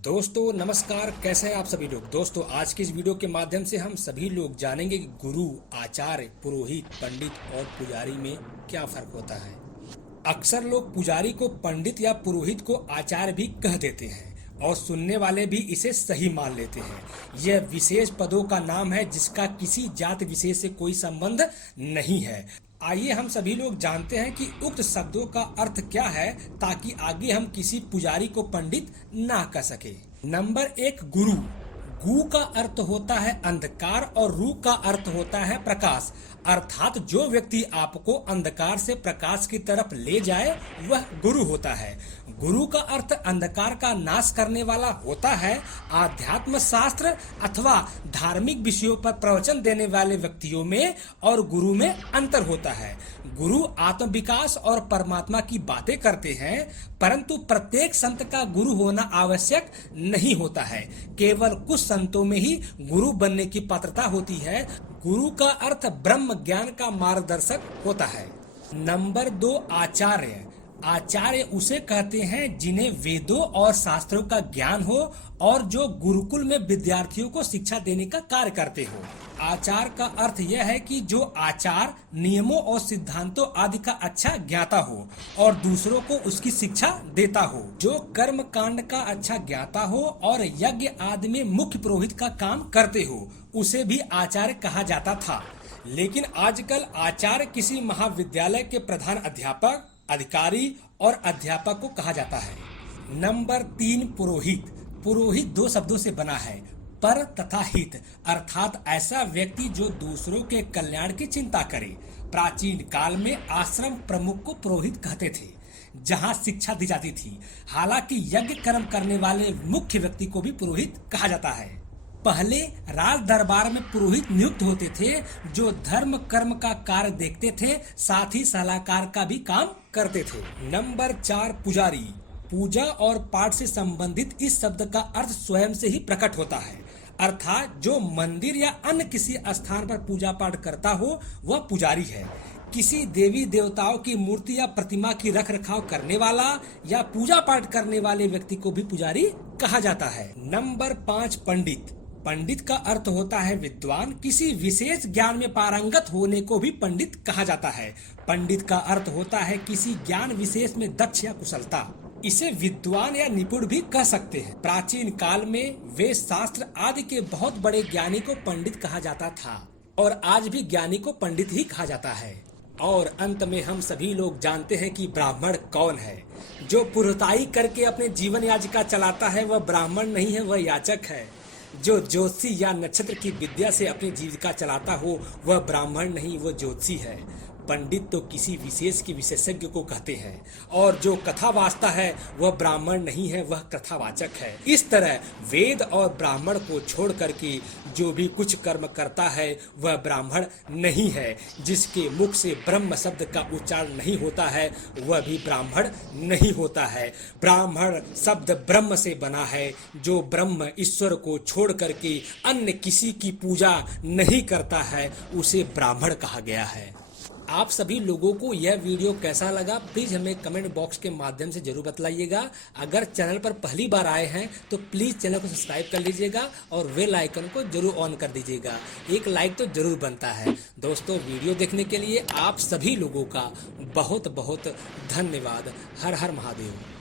दोस्तों नमस्कार, कैसे हैं आप सभी लोग। दोस्तों आज की इस वीडियो के माध्यम से हम सभी लोग जानेंगे कि गुरु, आचार्य, पुरोहित, पंडित और पुजारी में क्या फर्क होता है। अक्सर लोग पुजारी को पंडित या पुरोहित को आचार्य भी कह देते हैं और सुनने वाले भी इसे सही मान लेते हैं। यह विशेष पदों का नाम है जिसका किसी जाति विशेष से कोई संबंध नहीं है। आइए हम सभी लोग जानते हैं कि उक्त शब्दों का अर्थ क्या है, ताकि आगे हम किसी पुजारी को पंडित ना कह सके। नंबर 1, गुरु। गु का अर्थ होता है अंधकार और रू का अर्थ होता है प्रकाश, अर्थात जो व्यक्ति आपको अंधकार से प्रकाश की तरफ ले जाए वह गुरु होता है। गुरु का अर्थ अंधकार का नाश करने वाला होता है। आध्यात्म शास्त्र अथवा धार्मिक विषयों पर प्रवचन देने वाले व्यक्तियों में और गुरु में अंतर होता है। गुरु आत्म विकास और परमात्मा की बातें करते हैं, परंतु प्रत्येक संत का गुरु होना आवश्यक नहीं होता है। केवल कुछ संतों में ही गुरु बनने की पात्रता होती है। गुरु का अर्थ ब्रह्म ज्ञान का मार्गदर्शक होता है। नंबर 2, आचार्य। आचार्य उसे कहते हैं जिन्हें वेदों और शास्त्रों का ज्ञान हो और जो गुरुकुल में विद्यार्थियों को शिक्षा देने का कार्य करते हो। आचार का अर्थ यह है कि जो आचार, नियमों और सिद्धांतों आदि का अच्छा ज्ञाता हो और दूसरों को उसकी शिक्षा देता हो। जो कर्म कांड का अच्छा ज्ञाता हो और यज्ञ आदि में मुख्य पुरोहित का काम करते हो, उसे भी आचार्य कहा जाता था। लेकिन आजकल आचार्य किसी महाविद्यालय के प्रधान अध्यापक, अधिकारी और अध्यापक को कहा जाता है। नंबर 3, पुरोहित। पुरोहित 2 शब्दों से बना है, पर तथा हित, अर्थात ऐसा व्यक्ति जो दूसरों के कल्याण की चिंता करे। प्राचीन काल में आश्रम प्रमुख को पुरोहित कहते थे, जहां शिक्षा दी जाती थी। हालांकि यज्ञ कर्म करने वाले मुख्य व्यक्ति को भी पुरोहित कहा जाता है। पहले राज दरबार में पुरोहित नियुक्त होते थे जो धर्म कर्म का कार्य देखते थे, साथ ही सलाहकार का भी काम करते थे। नंबर 4, पुजारी। पूजा और पाठ से संबंधित इस शब्द का अर्थ स्वयं से ही प्रकट होता है, अर्थात जो मंदिर या अन्य किसी स्थान पर पूजा पाठ करता हो वह पुजारी है। किसी देवी देवताओं की मूर्ति या प्रतिमा की रख रखाव करने वाला या पूजा पाठ करने वाले व्यक्ति को भी पुजारी कहा जाता है। नंबर 5, पंडित। पंडित का अर्थ होता है विद्वान। किसी विशेष ज्ञान में पारंगत होने को भी पंडित कहा जाता है। पंडित का अर्थ होता है किसी ज्ञान विशेष में दक्ष या कुशलता। इसे विद्वान या निपुण भी कह सकते हैं। प्राचीन काल में वेद शास्त्र आदि के बहुत बड़े ज्ञानी को पंडित कहा जाता था और आज भी ज्ञानी को पंडित ही कहा जाता है। और अंत में हम सभी लोग जानते हैं कि ब्राह्मण कौन है। जो पुरोहिताई करके अपने जीवन याचिका चलाता है वह ब्राह्मण नहीं है, वह याचक है। जो ज्योतिषी या नक्षत्र की विद्या से अपनी जीविका चलाता हो वह ब्राह्मण नहीं, वह ज्योतिषी है। पंडित तो किसी विशेष के विशेषज्ञ को कहते हैं और जो कथा वाचता है वह ब्राह्मण नहीं है, वह कथावाचक है। इस तरह वेद और ब्राह्मण को छोड़ करके जो भी कुछ कर्म करता है वह ब्राह्मण नहीं है। जिसके मुख से ब्रह्म शब्द का उच्चारण नहीं होता है वह भी ब्राह्मण नहीं होता है। ब्राह्मण शब्द ब्रह्म से बना है। जो ब्रह्म ईश्वर को छोड़ करके अन्य किसी की पूजा नहीं करता है उसे ब्राह्मण कहा गया है। आप सभी लोगों को यह वीडियो कैसा लगा प्लीज़ हमें कमेंट बॉक्स के माध्यम से जरूर बतलाइएगा। अगर चैनल पर पहली बार आए हैं तो प्लीज़ चैनल को सब्सक्राइब कर लीजिएगा और बेल आइकन को जरूर ऑन कर दीजिएगा। एक लाइक तो जरूर बनता है। दोस्तों वीडियो देखने के लिए आप सभी लोगों का बहुत बहुत धन्यवाद। हर हर महादेव।